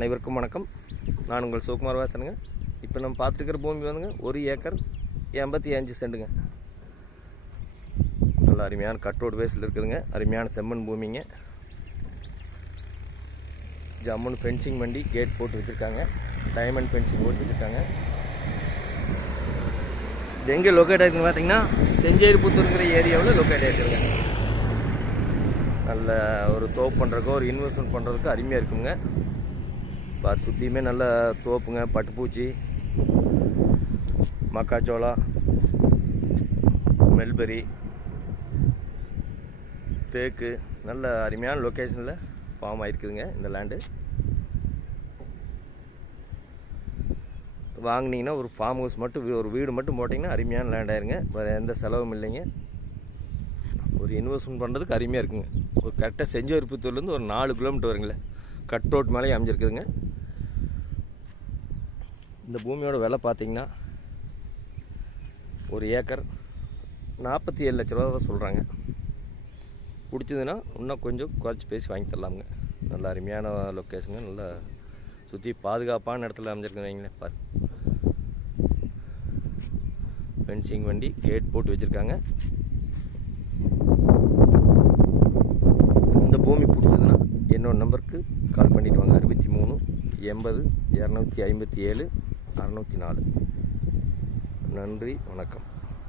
அனைவருக்கும் வணக்கம். நான் உங்கள் சிவகுமார் வாசனுங்க. இப்போ நம்ம பார்த்துருக்கிற பூமி வந்துங்க 1 ஏக்கர் 85 சென்ட்டுங்க. நல்ல அருமையான கட்ரோடு பேஸில் இருக்குதுங்க. அருமையான செம்மண் பூமிங்க. ஜம்முன்னு ஃபென்சிங் வண்டி கேட் போட்டு வச்சுருக்காங்க. டைமண்ட் ஃபென்சிங் போட்டு வச்சுருக்காங்க. இது எங்கே லொக்கேட் ஆகிருக்குன்னு பார்த்தீங்கன்னா செஞ்சேரிபுத்தூருங்கிற ஏரியாவில் லொக்கேட் ஆகிருக்குங்க. நல்ல ஒரு தோப்பு பண்ணுறதுக்கோ ஒரு இன்வெஸ்ட்மெண்ட் பண்ணுறதுக்கு அருமையாக இருக்குங்க. பார்த்து சுற்றியுமே நல்ல தோப்புங்க. பட்டுப்பூச்சி, மக்காச்சோளம், மெல்பெரி, தேக்கு, நல்ல அருமையான லொக்கேஷனில் ஃபார்ம் ஆகிருக்குதுங்க இந்த லேண்டு. வாங்கினீங்கன்னா ஒரு ஃபார்ம் ஹவுஸ் மட்டும் ஒரு வீடு மட்டும் போட்டிங்கன்னா அருமையான லேண்ட் ஆயிருங்க. வேறு எந்த செலவும் இல்லைங்க. ஒரு இன்வெஸ்ட்மெண்ட் பண்ணுறதுக்கு அருமையாக இருக்குங்க. ஒரு கரெக்டாக செஞ்சேரிபுத்தூர்லேருந்து ஒரு 4 கிலோமீட்டர் வருங்களே. கட் ரோட் மேலேயே அமைஞ்சிருக்குதுங்க. இந்த பூமியோட விலை பார்த்தீங்கன்னா 1 ஏக்கர் 47 லட்ச ரூபா தான் சொல்கிறாங்க. பிடிச்சதுன்னா இன்னும் கொஞ்சம் குறைச்சி பேசி வாங்கி தரலாமுங்க. நல்ல அருமையான லொக்கேஷனுங்க. நல்லா சுற்றி பாதுகாப்பான இடத்துல அமைஞ்சிருக்குன்னு வைங்களேன். பாரு, ஃபென்சிங் வண்டி கேட் போட்டு வச்சுருக்காங்க. இந்த பூமி பிடிச்சதுன்னா என்னோட நம்பருக்கு கால் பண்ணிவிட்டு வாங்க. 63 80 257 604. நன்றி, வணக்கம்.